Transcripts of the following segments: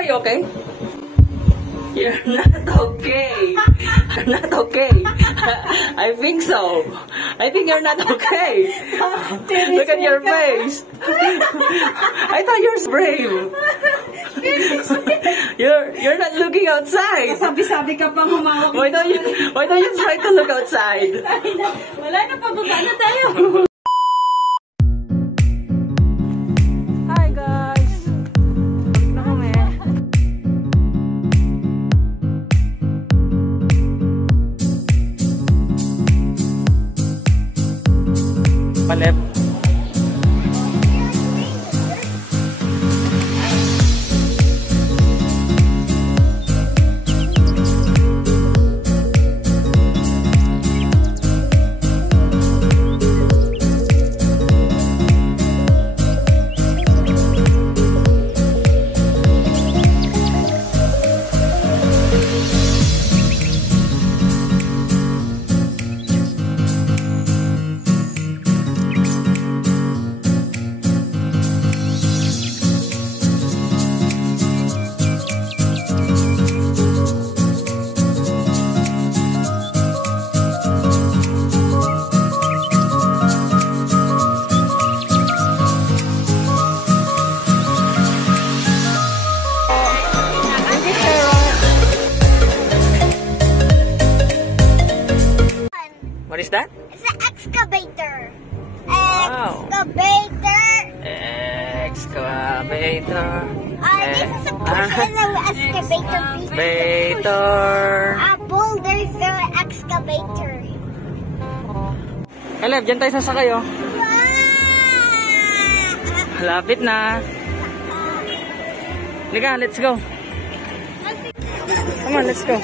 are you okay? You're not okay. You're not okay. I think so. I think you're not okay. Look at your face. I thought you're brave. You're not looking outside. Sabi-sabi ka pang humawak. Why don't you try to look outside? Wala na, pababa na tayo. Hi guys. Balik na kami. Palep. What is that? It's an excavator. Wow. Excavator. This is a person of excavator. Excavator. Boulders are excavator. Caleb, dyan tayo sasakay, oh. Wow! Lapit na. Liga, let's go. Come on, let's go.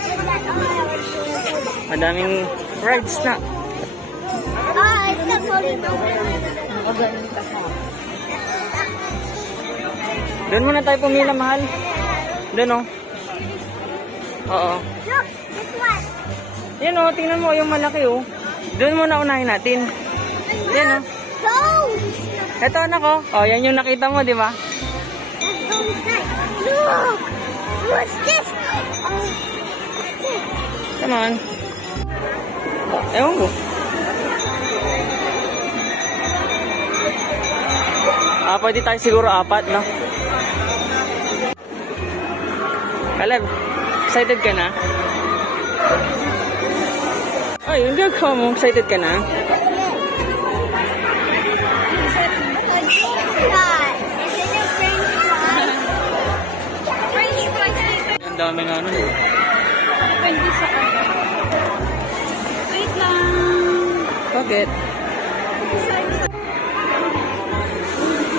Madaming rides na. It's the Doon muna tayo pumila, mahal. Doon, oh. Oo. Look, this one. Yan, oh. Tingnan mo yung malaki, oh. Doon muna unahin natin. Yan, oh. Those. Ito, anak, oh. Oh, yan yung nakita mo, di ba? Look. What's this? Come on. Ewan ko. Pwede tayo siguro 4, no? Caleb, excited ka na? Ay, yung gagawa mo, excited ka na? Ang daming ano. Depende sa kanya. Wait lang. Bakit?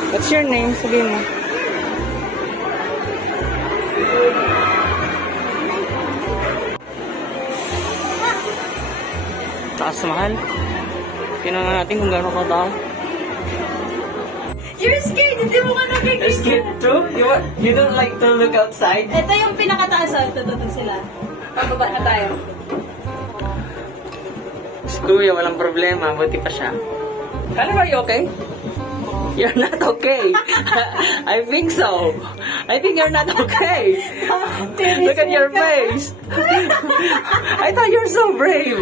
What's your name? Sabihin mo. Taas, mahal. Tingnan natin kung gano'n ka tao. You're scared. Hindi mo ka nakikita. You're scared too? You don't like to look outside? Ito yung pinakataas. Tututog sila. Pababa na tayo. Si Kuya, walang problema. Buti pa siya. Caleb, are you okay? You're not okay. I think so. I think you're not okay. Look at your face. I thought you're so brave.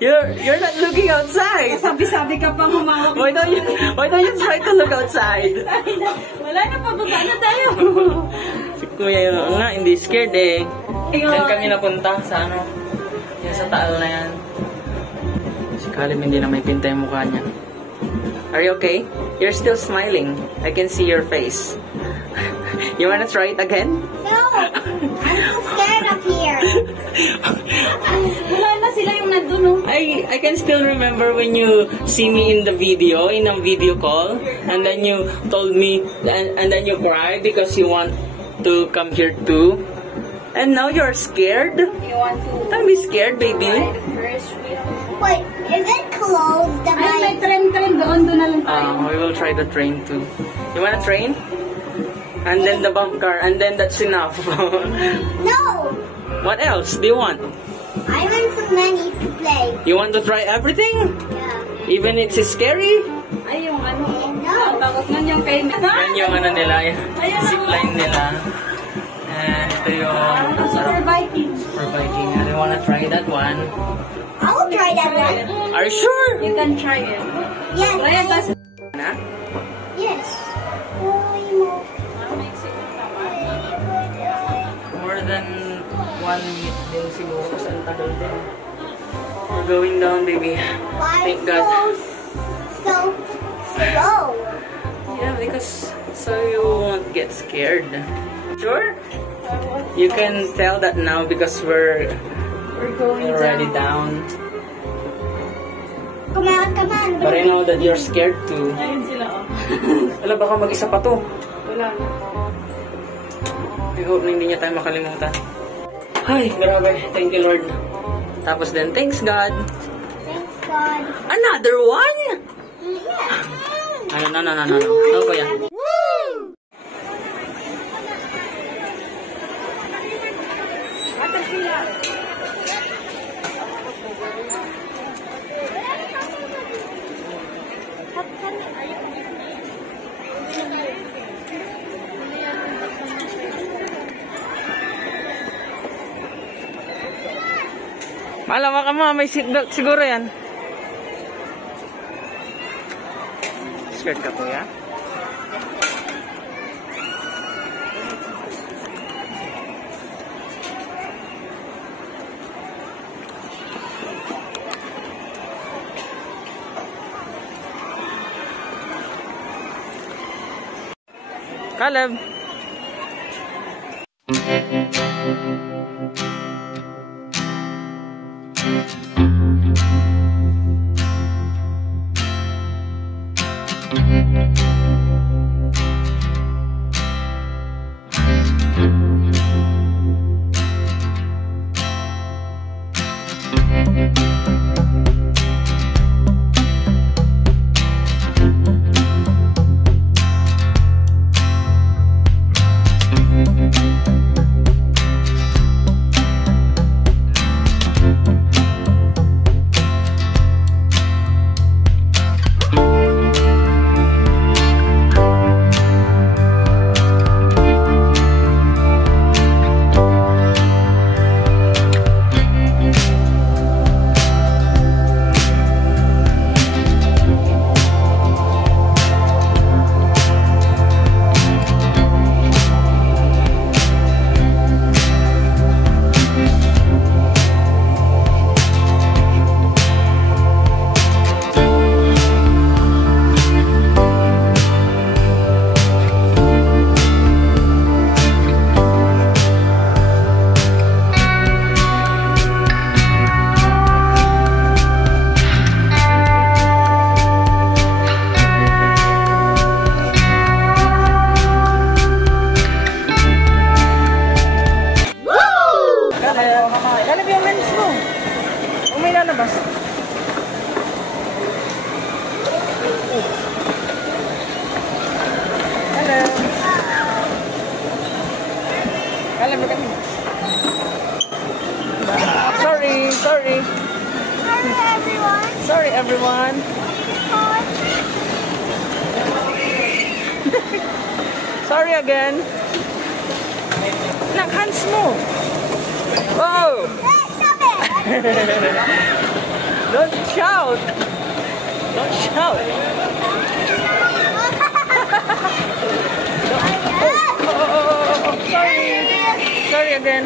You're not looking outside. Sabi-sabi ka pang humawak. Why don't you try to look outside? Wala na, pababa na tayo. Si Kuya yun nga, hindi scared eh. Diyan kami napunta sa ano, yung sa taal na yan. Si Caleb hindi na may pinta yung mukha niya. Are you okay? You're still smiling. I can see your face. You wanna try it again? No, I'm so scared up here. Wala na sila yung nandun, no? I can still remember when you see me in the video, in a video call, and then you told me, and then you cried because you want to come here too. And now you're scared? You want to Don't be scared, baby. ride the first wheel? Wait, is it closed? Ay, may train doon na lang tayo. We will try the train too. You wanna train? And then the bump car, and then that's enough. No, What else do you want? I want so many to play. You want to try everything? Yeah. Even it's scary? Ay, yung ano, No. bago Nun yung kay Yan yung ano nila, yung zipline nila. And ito yung Super Viking. for Viking. And I wanna try that one. I will try that one. Are you sure? You can try it. Yes. Try it as Na? Yes. More than 1 minute din siguro kasi ang tagal din. We're going down, baby. Why Thank God. so slow? Yeah, because so you won't get scared. Sure? You can tell that now because we're going already down. Come on. But I know that you're scared too. Ayun sila, oh. Wala, baka mag-isa pa to. Wala. I hope na hindi niya tayo makalimutan. Ay, grabe. Thank you, Lord. Tapos then, thanks God. Thanks God. Another one? Yeah. No. No, kuya. Malama ka mo, may seatbelt siguro yan. Scared ka kuya? Caleb! Caleb yung lens mo. O may lalabas. Hello. Caleb, look at me. Sorry. Sorry, everyone. Sorry, everyone. Sorry again. Nak, hands mo. Whoa! Hey, stop it. Don't shout! Don't shout! Sorry! Sorry again.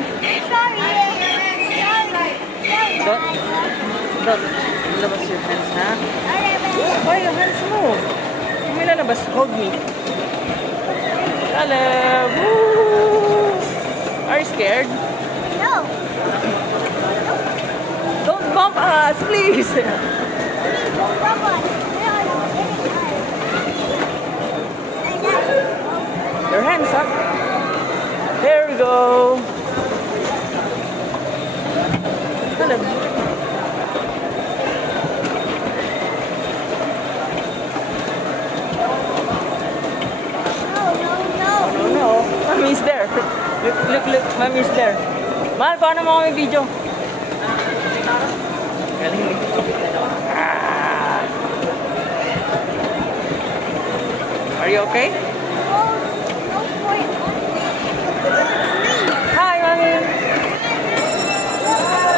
Sorry. Don't labas your hands, ha? Why your hands mo? Kung may lalabas, hold me. Caleb! Woo! Are you scared? No. Don't bump us, please! Your hands up. There we go. Caleb. No. Mommy's there. Look. Mommy's there. Mahal, paano mo kami video? Galing ni. Are you you okay? Hi, mommy.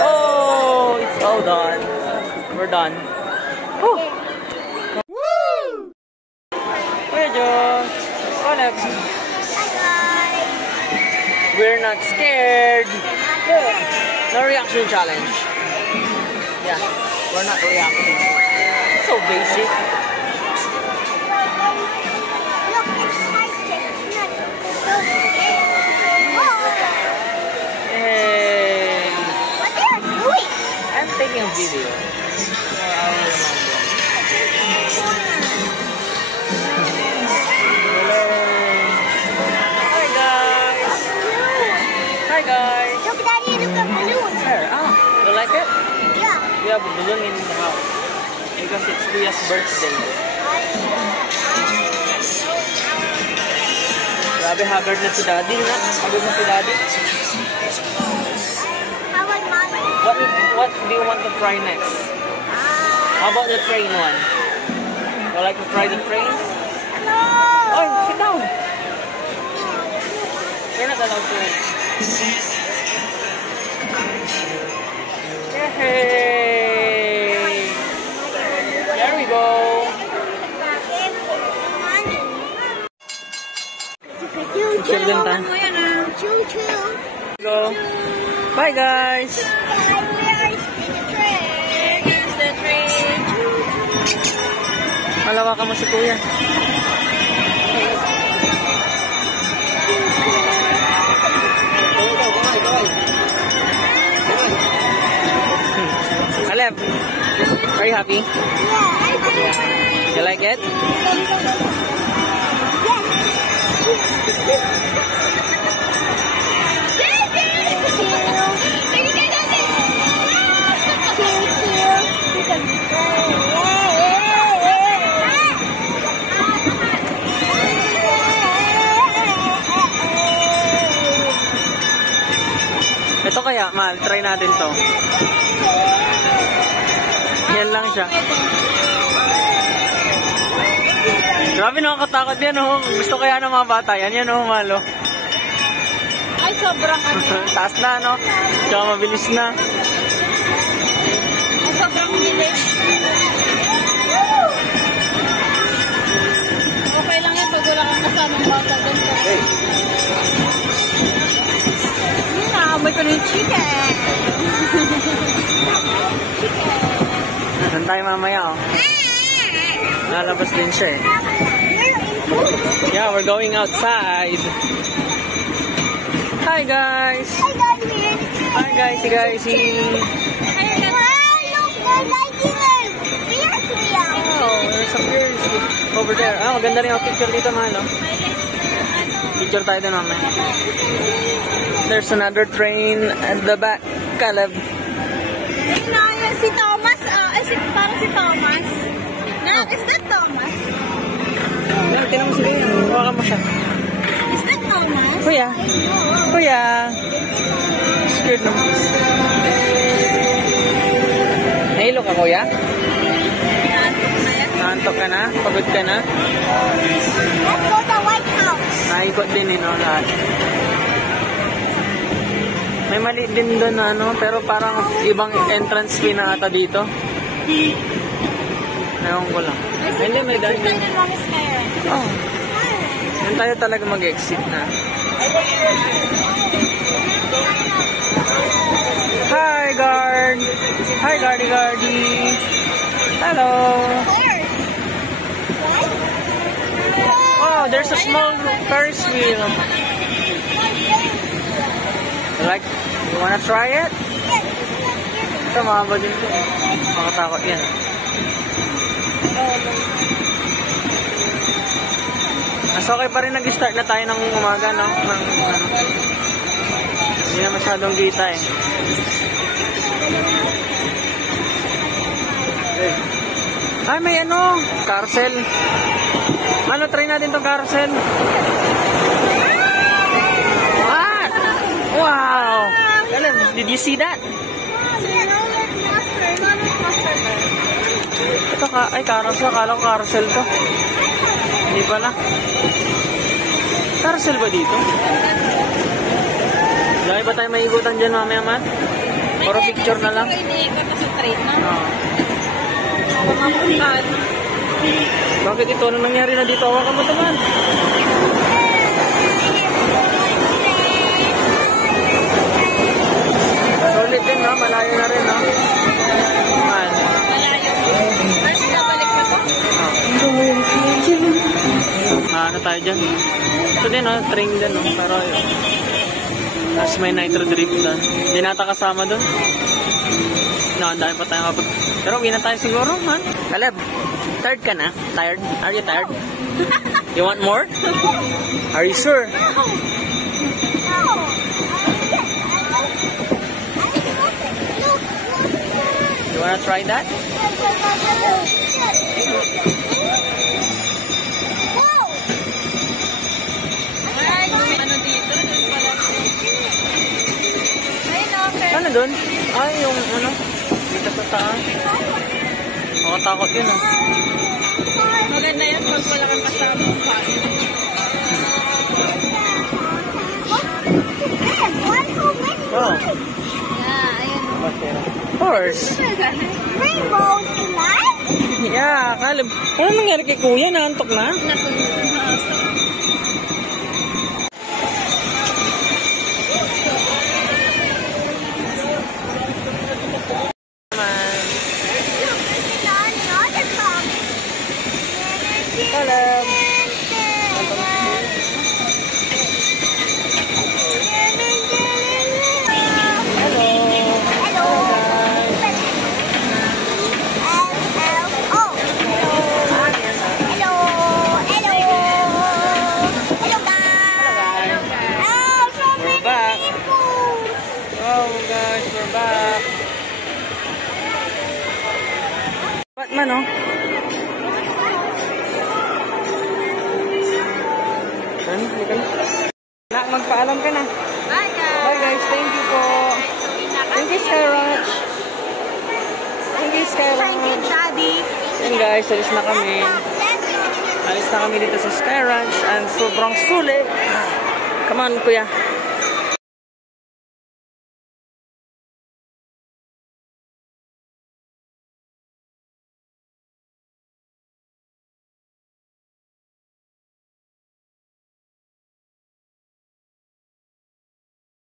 Oh, it's all done. We're done. Woo! Where Joe? We're not scared. No reaction challenge. Yeah, we're not reacting. So basic. Look, it's high-tech. It's not so scary. Whoa. Hey. What are you doing? I'm taking a video. Hi guys. Hi guys. Look, Daddy, look at the balloon. Here. You like it? Yeah. We have a balloon in the house because it's Kuya's birthday. Grabe, haggard na si Daddy na. Haggard na si Daddy. How about Mommy? What do you want to try next? How about the train one? You like to try the train? No. Oh, sit down. You're not allowed to. Yay! There we go. Picture din tayo. Go. Bye guys. Malawakan mo si Kuya. Alep, are you happy? Yeah. You like it? Ito kaya, mahal, try natin to. Yan lang siya. Grabe, nakakatakot yan, oh. Gusto kaya ng mga bata yan, yan, oh, mahal, oh. Ay, sobrang Taas na, no? Tsaka mabilis na. Ay, sobrang bilis. Okay lang yan pag wala kang kasamang bata doon. Hey. Naamoy ko na yung chicken. Saan tayo mamaya, oh? Lalabas din siya, eh. Yeah, we're going outside. Hi, guys. Hi, Daddy. Hi, guysy, guysy. Look, they're lighting a Ferris wheel. Oh, there's some beers over there. Ah, maganda rin ang picture dito, mahal, oh. Picture tayo din, mamaya. There's another train at the back, Caleb. Si Thomas, parang si Thomas. Is that Thomas? Yan, tinan mo sila yun. Hawakan mo siya. Is that Thomas? Kuya. Kuya. Scared naman. Nahilo ka, kuya? Naantok ka na? Pagod ka na? Let's go to the White House. Naikot din, no, lahat. May mali din doon na, ano, pero parang ibang entrance fee na ata dito. Ewan ko lang. Hindi, may dahil din. Oh. Yan tayo talaga mag-exit na. Hi, guard! Hi, guardy. Hello! Oh, there's a small Ferris wheel. You wanna try it? Ito, mahaba din ito. Makatakot yan. Mas okay pa rin nag-start na tayo ng umaga, no? Hindi na masyadong kita, eh. Ay, may ano, carousel. Ano, try natin tong carousel. What? Wow! Did you see that? Ito ka, ay carousel, akala ko carousel to. Hindi Hindi pala. Carousel ba dito? Lagi ba tayo maigutan dyan mamaya, man? Puro picture na lang. Hindi ko na sa train na. Oo. Pamapuntahan. Bakit ito? Anong nangyari na dito? Hawakan mo ito, man. Solid din, no? Malayo na rin, no? Man. Malayo. First na balik na to. Ano tayo dyan? Ito din, no? Train din, no? Pero yun. Tapos may nitro drift doon. Hindi nata kasama doon. No, ang dami pa tayo kapag... Pero uwi na tayo siguro, man. Caleb, tired ka na? Tired? Are you tired? You want more? Are you sure? You wanna try that? Ano dito? Ayun o, pero Ano doon? Ay, yung ano? Dito sa taas. Makatakot yun, ah. maganda yan pag wala kang kasama pa. Oh, Yeah, ayun. of course. Rainbow tonight? Yeah, Caleb. Ano nangyari kay Kuya? Naantok na? Caleb. We're back. Oh guys, we're back. Batman, oh. Nak, magpaalam ka na. Bye guys. Bye guys, thank you po. Thank you, Sky Ranch. Thank you, Sky Ranch. Daddy. Yan guys, alis na kami. Alis na kami dito sa Sky Ranch and sobrang sulit. Come on, kuya.